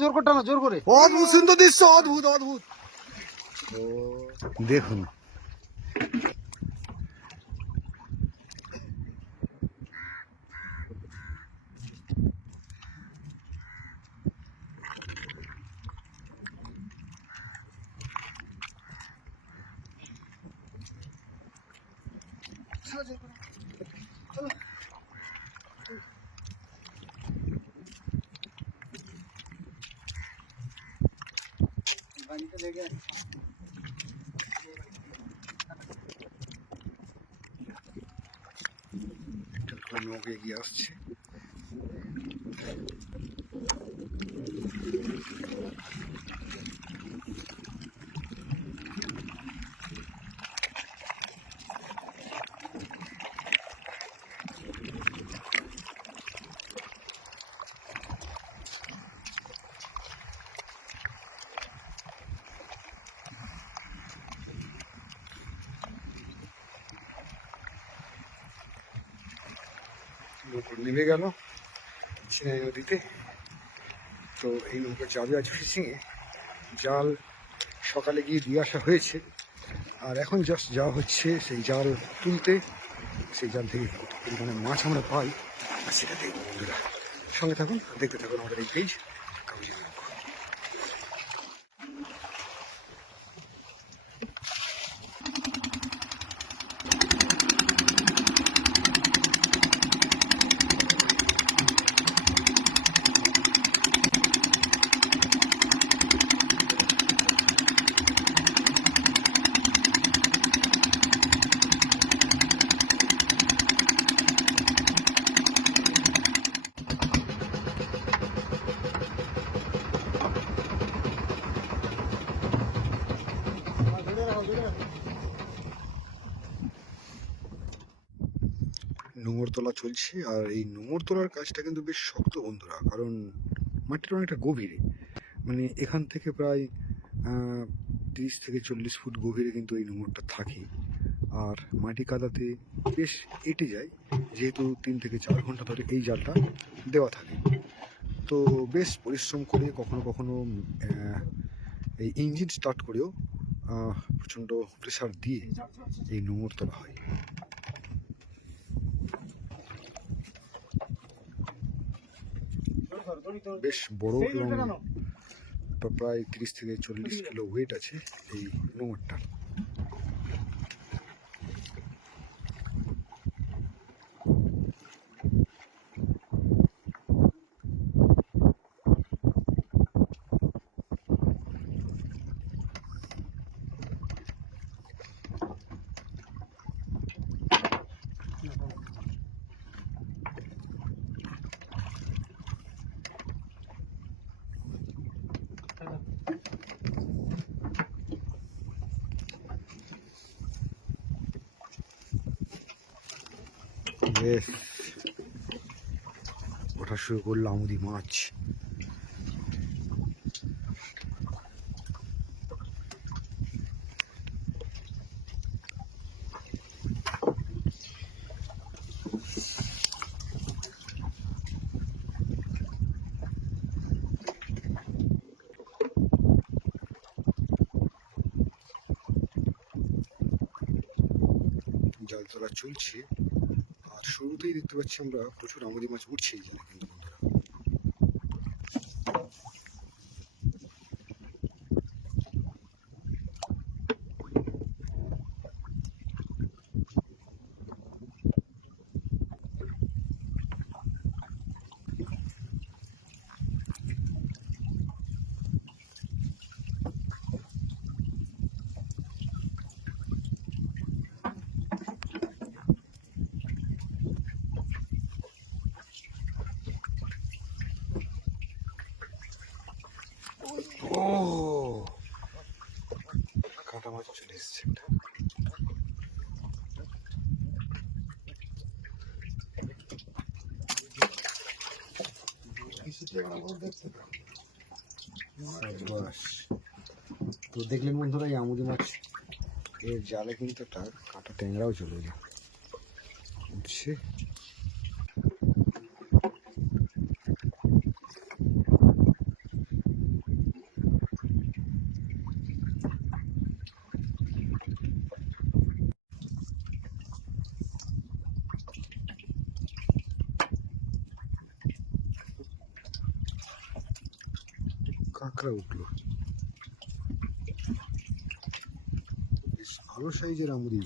জোর করে টানো জোর করে। অদ্ভুত সুন্দর দৃশ্য অদ্ভুত অদ্ভুত। দেখুন। একটা নৌকা এগিয়ে আসছে। নেমে গেল চিনাই নদীতে। তো এই নৌকা যাবে আজ ফিশিংয়ে জাল সকালে গিয়ে দিয়ে আসা হয়েছে। আর এখন জাস্ট যাওয়া হচ্ছে সেই জাল তুলতে। সেই জাল থেকে কত পরিমাণে মাছ আমরা পাই, আর সেটা দেখব বন্ধুরা। সঙ্গে থাকুন, দেখতে থাকুন আমাদের এই পেজ কাগজি নৌকো নোঙর তোলা চলছে আর এই নোঙর তোলার কাজটা কিন্তু বেশ শক্ত বন্ধুরা, কারণ মাটিটা অনেকটা গভীরে। মানে এখান থেকে প্রায় তিরিশ থেকে চল্লিশ ফুট গভীরে কিন্তু এই নোঙরটা থাকে। আর মাটি কাদাতে বেশ এঁটে যায়, যেহেতু তিন থেকে চার ঘণ্টা ধরে এই জালটা দেওয়া থাকে। তো বেশ পরিশ্রম করে কখনো কখনো এই ইঞ্জিন স্টার্ট করেও প্রচণ্ড প্রেসার দিয়ে এই নোঙর তোলা হয়। বেশ বড় এবং প্রায় তিরিশ থেকে চল্লিশ কিলো ওয়েট আছে এই নোংরটার বেশ ওঠা শুরু করল আমুদি মাছ। জাল তোলা চলছে। শুরুতেই দেখতে পাচ্ছি আমরা প্রচুর আমাদের মাছ উঠছে জালে কিন্তু বন্ধুরা ও কাঁটা মাছ চলে এসছে একটা সাবাস। তো দেখলেন বন্ধুরা, এই আমুদি মাছ, এর জালে কিন্তু একটা কাঁটা ট্যাংরাও চলে যায়। উঠছে। কাঁকড়া উঠল। বেশ ভালো সাইজের আমুদি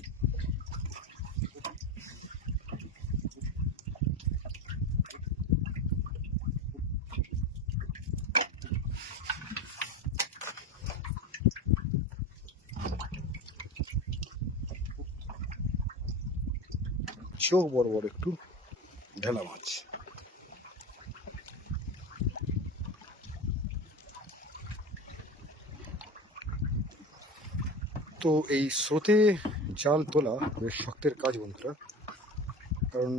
চোখ বড় বড় একটু ঢেলা মাছ। তো এই স্রোতে জাল তোলা বেশ শক্তের কাজ বন্ধুরা। কারণ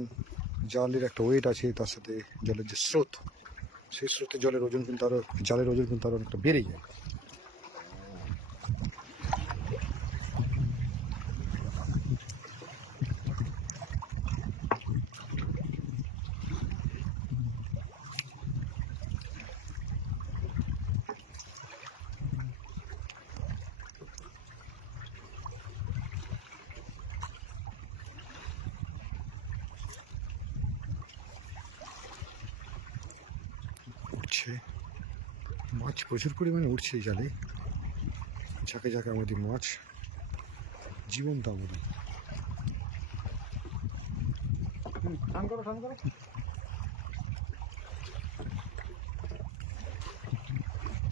জালের একটা ওয়েট আছে, তার সাথে জলের যে স্রোত, সেই স্রোতে জলের ওজন কিন্তু আরও জালের ওজন কিন্তু আরও অনেকটা বেড়ে যায় উঠছে মাছ প্রচুর পরিমাণে উঠছে এই জালে। ঝাঁকে ঝাঁকে আমাদের মাছ জীবন্ত আমাদের। টান করো টান করো।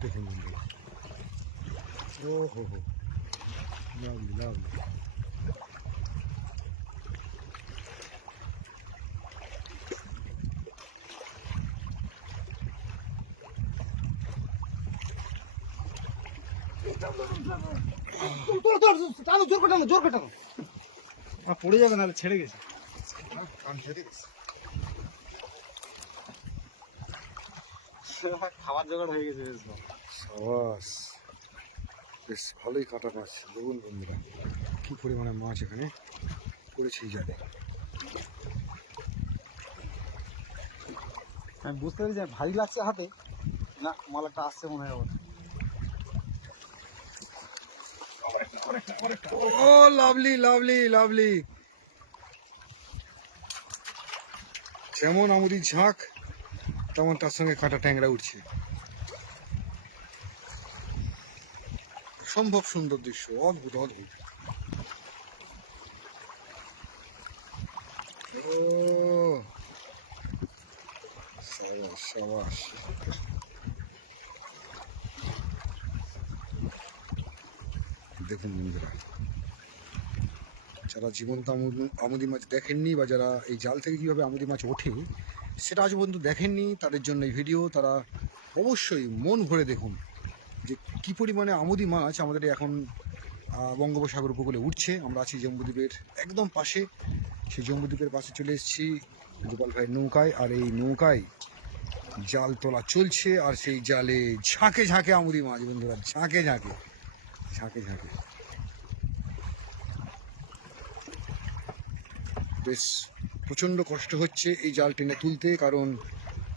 দেখে বন্ধু ও হো হো লাভলি লাভলি টানো জোর করে টানো জোর করে টানো। আ, পড়ে যাবে নাহলে ছেড়ে গেছে। ছেড়ে গেছে খাবার জোগাড় হয়ে গেছে বেশ সাবাস বেশ ভালোই কাটা মাছ দেখুন বন্ধুরা কি পরিমাণে মাছ এখানে পড়েছে জালে। আমি বুঝতে পেরেছি ভারী লাগছে হাতে। না মাল একটা আসছে মনে হয় লাভলি যেমন আমাদের ঝাঁক, তেমন তার সঙ্গে কাঁটা ট্যাংরা উঠছে। সম্ভব সুন্দর দৃশ্য, অদ্ভুত অদ্ভুত। ও, সাবাস সাবাস। দেখুন বন্ধুরা। যারা জীবন্ত আমুদ- মাছ দেখেননি বা যারা এই জাল থেকে কীভাবে আমুদি মাছ ওঠে, সেটা আজ পর্যন্ত দেখেননি, তাদের জন্য এই ভিডিও তারা অবশ্যই মন ভরে দেখুন যে কী পরিমাণে আমুদি মাছ আমাদের এখন বঙ্গোপসাগর উপকূলে উঠছে। আমরা আছি জম্বুদ্বীপের একদম পাশে। সেই জম্বুদ্বীপের পাশে চলে এসেছি গোপাল ভাইয়ের নৌকায় আর এই নৌকায় জাল তোলা চলছে আর সেই জালে ঝাঁকে ঝাঁকে আমুদি মাছ বন্ধুরা, ঝাঁকে ঝাঁকে। ঝাঁকে ঝাঁকে। বেশ প্রচণ্ড কষ্ট হচ্ছে এই জাল টেনে তুলতে কারণ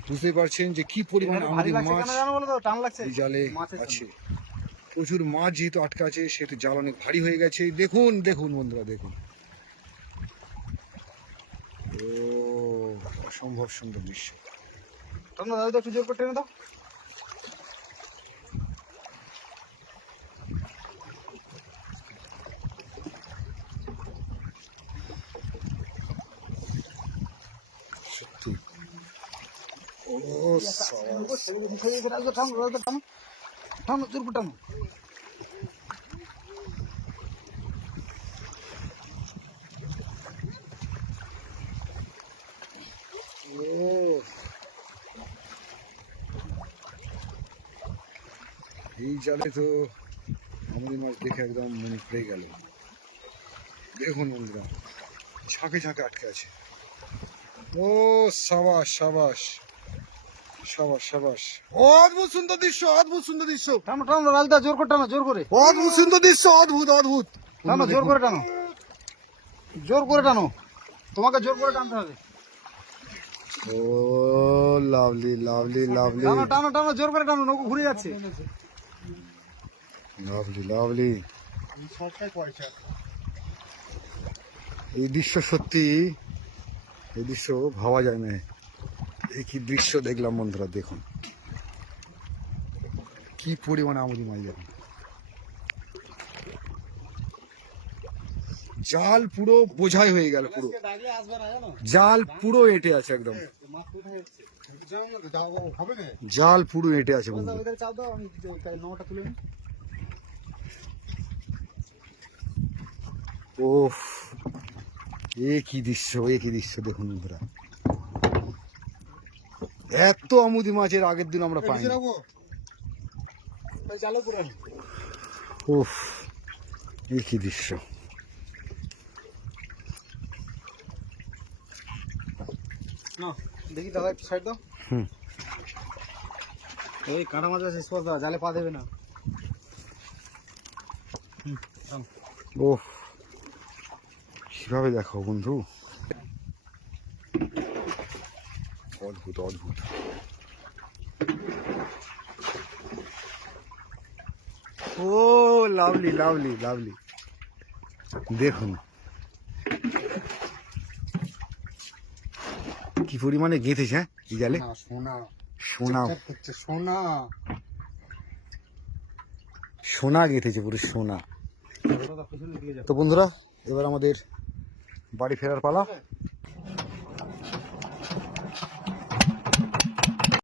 বুঝতেই পারছেন যে কি পরিমাণ আমাদের মাছ এই জালে আছে। প্রচুর মাছ যেহেতু আটকা আছে সেহেতু জাল অনেক ভারী হয়ে গেছে। দেখুন দেখুন বন্ধুরা দেখুন। ও অসম্ভব সুন্দর দৃশ্য। টানো দাদা একটু জোর করে টেনে দাও। এই জালে তো আমাদের মাছ দেখে একদম মনে পড়ে গেল। দেখুন বন্ধুরা, ঝাঁকে ঝাঁকে আটকে আছে। ও সাবাস সাবাস। সাবাস সাবাস। অদ্ভুত সুন্দর দৃশ্য অদ্ভুত সুন্দর দৃশ্য। টানো টানো রাজদা জোর করে টানো জোর করে। অদ্ভুত সুন্দর দৃশ্য অদ্ভুত অদ্ভুত। টানো জোর করে টানো। জোর করে টানো। তোমাকে জোর করে টানতে হবে। ও লাভলি লাভলি লাভলি। টানো টানো টানো জোর করে টানো নৌকো ঘুরে যাচ্ছে। Lovely lovely. এই দৃশ্য সত্যি এই দৃশ্য ভাবা যায় না। কি দৃশ্য দেখলাম বন্ধুরা, দেখুন। কি পরিমাণে আমুদি মাছ দেখুন। জাল পুরো বোঝাই হয়ে গেল পুরো। জাল পুরো এঁটে আছে একদম। জাল পুরো এঁটে আছে ও এ কি দৃশ্য, এ কি দৃশ্য দেখুন বন্ধুরা। এত আমুদি মাছের আগের দিন আমরা পাই রাখব চালু উফ এ কি দৃশ্য। দেখি দাদা একটু সাইড দাও। হুম। ওই কাঁটা মাছ আছে স্পর্শ দাও জালে পা দেবে না। ও কীভাবে দেখো বন্ধু? অদ্ভুত অদ্ভুত। ও লাভলি লাভলি লাভলি দেখুন। কি পরিমাণে গেঁথেছে হ্যাঁ এই জালে? সোনা সোনা। হচ্ছে সোনা। সোনা গেঁথেছে পুরো সোনা। তো বন্ধুরা এবার আমাদের বাড়ি ফেরার পালা।